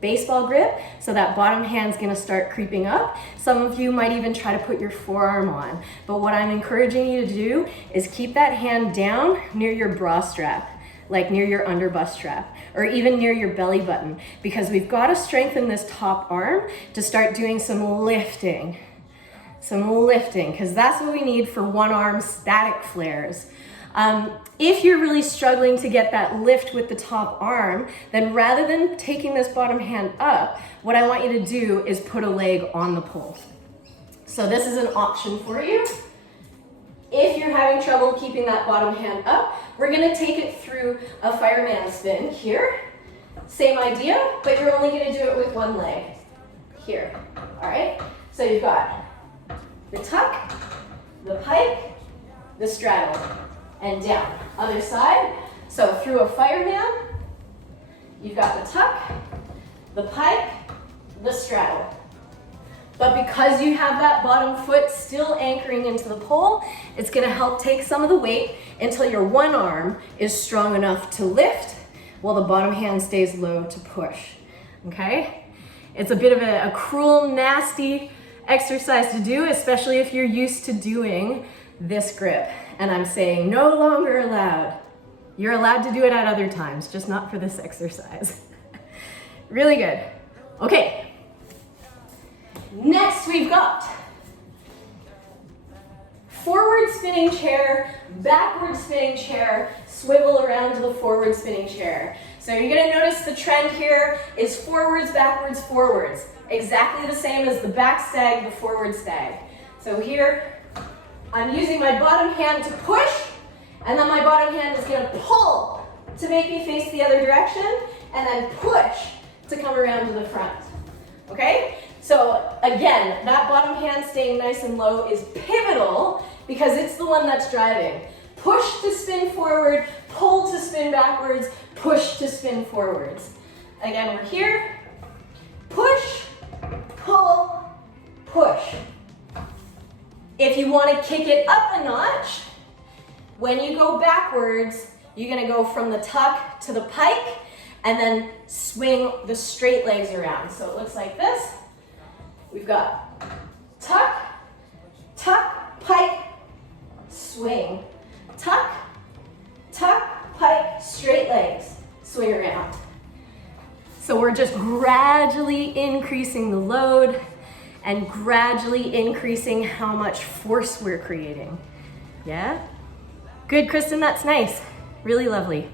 baseball grip, so that bottom hand's gonna start creeping up. Some of you might even try to put your forearm on, but what I'm encouraging you to do is keep that hand down near your bra strap, like near your underbust strap, or even near your belly button, because we've got to strengthen this top arm to start doing some lifting, because that's what we need for one arm static flares. If you're really struggling to get that lift with the top arm, then rather than taking this bottom hand up, what I want you to do is put a leg on the pole. So this is an option for you. If you're having trouble keeping that bottom hand up, we're gonna take it through a fireman spin here. Same idea, but you're only gonna do it with one leg. Here, all right? So you've got the tuck, the pike, the straddle, and down. Other side, so through a fireman, you've got the tuck, the pike, the straddle. But because you have that bottom foot still anchoring into the pole, it's gonna help take some of the weight until your one arm is strong enough to lift while the bottom hand stays low to push, okay? It's a bit of a cruel, nasty exercise to do, especially if you're used to doing this grip. And I'm saying no longer allowed. You're allowed to do it at other times, just not for this exercise. Really good. Okay. Next we've got forward spinning chair, backward spinning chair, swivel around to the forward spinning chair. So you're gonna notice the trend here is forwards, backwards, forwards. Exactly the same as the back stag, the forward stag. So here, I'm using my bottom hand to push, and then my bottom hand is gonna pull to make me face the other direction, and then push to come around to the front, okay? So again, that bottom hand staying nice and low is pivotal because it's the one that's driving. Push to spin forward, pull to spin backwards, push to spin forwards. Again, we're here, push, pull, push. If you want to kick it up a notch, when you go backwards, you're gonna go from the tuck to the pike and then swing the straight legs around. So it looks like this. We've got tuck, tuck, pike, swing. Tuck, tuck, pike, straight legs, swing around. So we're just gradually increasing the load and gradually increasing how much force we're creating. Yeah? Good, Kristen, that's nice. Really lovely.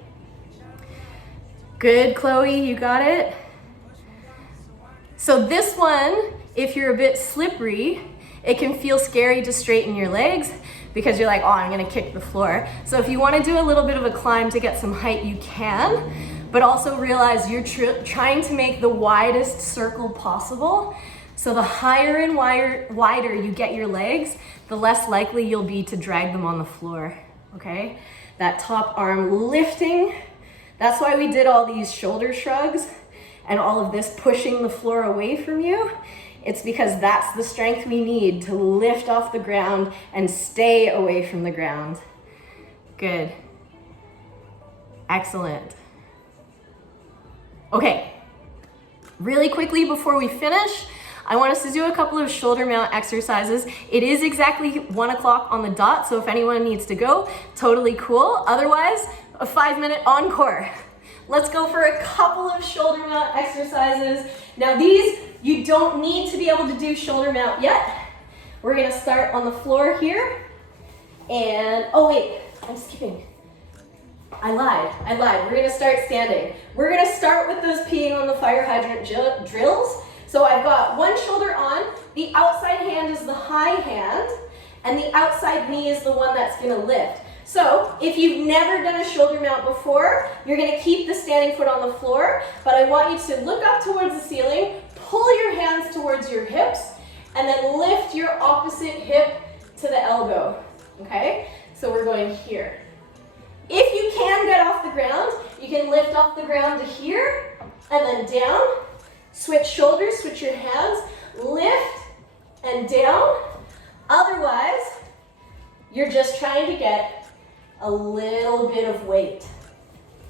Good, Chloe, you got it? So this one, if you're a bit slippery, it can feel scary to straighten your legs because you're like, oh, I'm gonna kick the floor. So if you wanna do a little bit of a climb to get some height, you can, but also realize you're trying to make the widest circle possible. So the higher and wider you get your legs, the less likely you'll be to drag them on the floor, okay? That top arm lifting, that's why we did all these shoulder shrugs and all of this pushing the floor away from you. It's because that's the strength we need to lift off the ground and stay away from the ground. Good. Excellent. Okay, really quickly before we finish, I want us to do a couple of shoulder mount exercises. It is exactly 1 o'clock on the dot, so if anyone needs to go, totally cool. Otherwise, a 5-minute encore. Let's go for a couple of shoulder mount exercises. Now these, you don't need to be able to do shoulder mount yet. We're gonna start on the floor here. And, oh wait, I'm skipping. I lied. We're gonna start standing. We're gonna start with those peeing on the fire hydrant drills. So I've got one shoulder on, the outside hand is the high hand, and the outside knee is the one that's gonna lift. So if you've never done a shoulder mount before, you're gonna keep the standing foot on the floor, but I want you to look up towards the ceiling, pull your hands towards your hips, and then lift your opposite hip to the elbow, okay? So we're going here. If you can get off the ground, you can lift off the ground to here, and then down. Switch shoulders, switch your hands, lift and down. Otherwise, you're just trying to get a little bit of weight,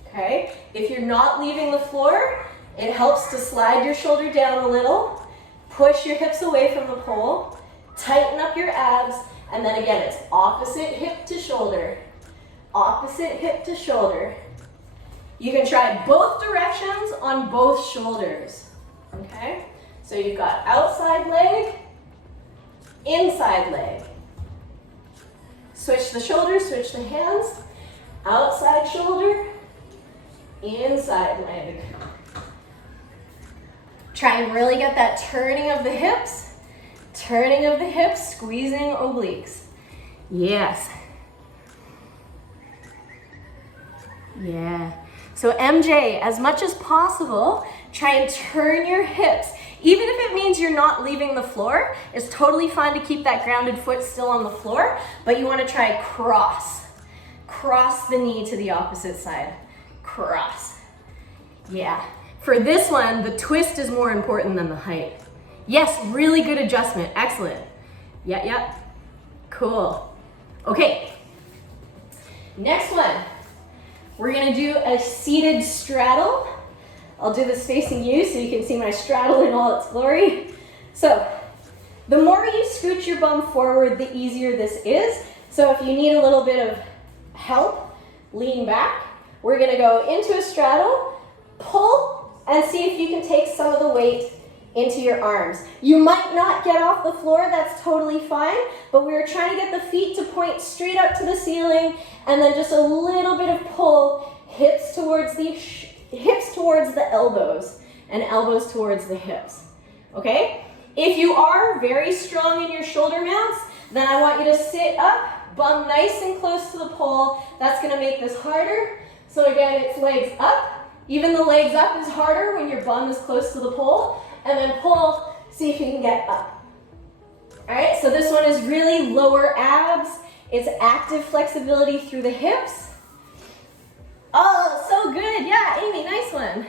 okay? If you're not leaving the floor, it helps to slide your shoulder down a little, push your hips away from the pole, tighten up your abs, and then again, it's opposite hip to shoulder, opposite hip to shoulder. You can try both directions on both shoulders. Okay, so you've got outside leg, inside leg. Switch the shoulders, switch the hands. Outside shoulder, inside leg. Try and really get that turning of the hips, Turning of the hips, squeezing obliques. Yes. Yeah. So MJ, as much as possible, try and turn your hips. Even if it means you're not leaving the floor, it's totally fine to keep that grounded foot still on the floor, but you want to try cross. Cross the knee to the opposite side. Cross. Yeah. For this one, the twist is more important than the height. Yes, really good adjustment. Excellent. Yeah. Cool. Okay. Next one. We're gonna do a seated straddle. I'll do this facing you so you can see my straddle in all its glory. So, the more you scoot your bum forward, the easier this is. So if you need a little bit of help, lean back. We're gonna go into a straddle, pull, and see if you can take some of the weight into your arms. You might not get off the floor, that's totally fine, but we're trying to get the feet to point straight up to the ceiling, and then just a little bit of pull, hips towards the elbows, and elbows towards the hips, okay? If you are very strong in your shoulder mounts, then I want you to sit up, bum nice and close to the pole. That's gonna make this harder. So again, it's legs up. Even the legs up is harder when your bum is close to the pole. And then pull, see if you can get up. All right, so this one is really lower abs. It's active flexibility through the hips. Oh, so good. Yeah, Amy, nice one.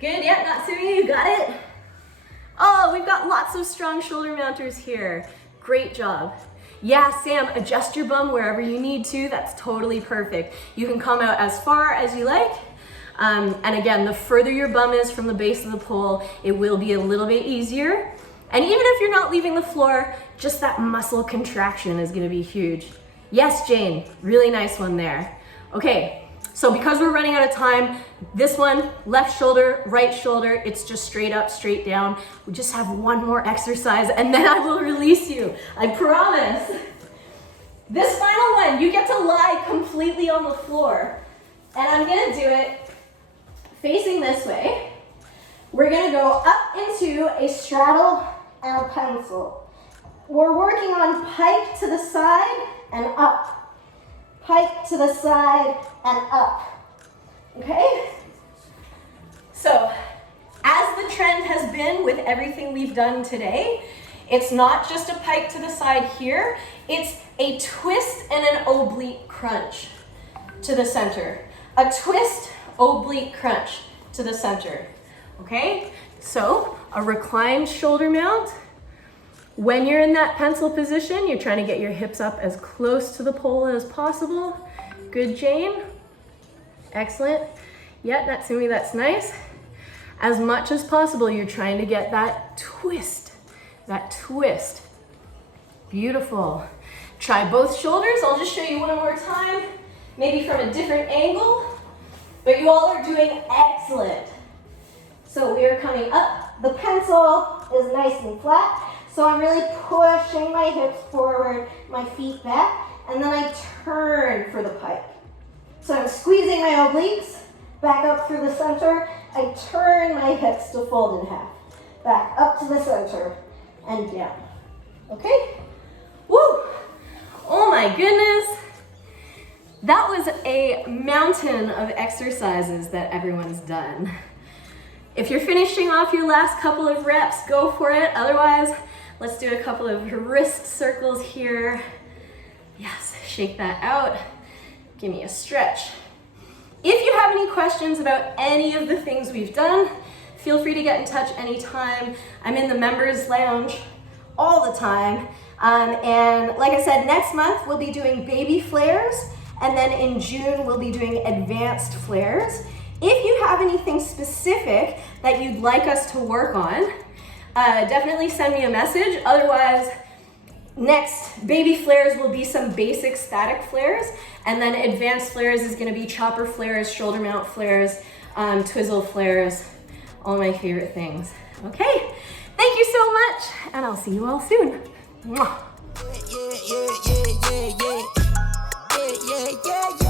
Good, yeah, Natsumi, you got it. Oh, we've got lots of strong shoulder mounters here. Great job. Yeah, Sam, adjust your bum wherever you need to. That's totally perfect. You can come out as far as you like. And again, the further your bum is from the base of the pole, it will be a little bit easier. And even if you're not leaving the floor, just that muscle contraction is gonna be huge. Yes, Jane, really nice one there. Okay, so because we're running out of time, this one, left shoulder, right shoulder, it's just straight up, straight down. We just have one more exercise and then I will release you, I promise. This final one, you get to lie completely on the floor. And I'm gonna do it facing this way. We're gonna go up into a straddle and a pencil. We're working on pike to the side and up. Pike to the side and up. Okay? So, as the trend has been with everything we've done today, it's not just a pike to the side here, it's a twist and an oblique crunch to the center. A twist, oblique crunch to the center, okay? So a reclined shoulder mount. When you're in that pencil position, you're trying to get your hips up as close to the pole as possible. Good, Jane. Excellent. Yeah, Natsumi, that's nice. As much as possible, you're trying to get that twist, Beautiful. Try both shoulders. I'll just show you one more time, maybe from a different angle. But you all are doing excellent. So we are coming up. The pencil is nice and flat. So I'm really pushing my hips forward, my feet back, and then I turn for the pike. So I'm squeezing my obliques, back up through the center. I turn my hips to fold in half. Back up to the center and down. Okay? Woo! Oh my goodness. That was a mountain of exercises that everyone's done. If you're finishing off your last couple of reps, go for it. Otherwise, let's do a couple of wrist circles here. Yes, shake that out. Give me a stretch. If you have any questions about any of the things we've done, feel free to get in touch anytime. I'm in the members lounge all the time. And like I said, next month we'll be doing baby flares. And then in June, we'll be doing advanced flares. If you have anything specific that you'd like us to work on, definitely send me a message. Otherwise, next baby flares will be some basic static flares. And then advanced flares is gonna be chopper flares, shoulder mount flares, twizzle flares, all my favorite things. Okay, thank you so much, and I'll see you all soon. Mwah. Yeah.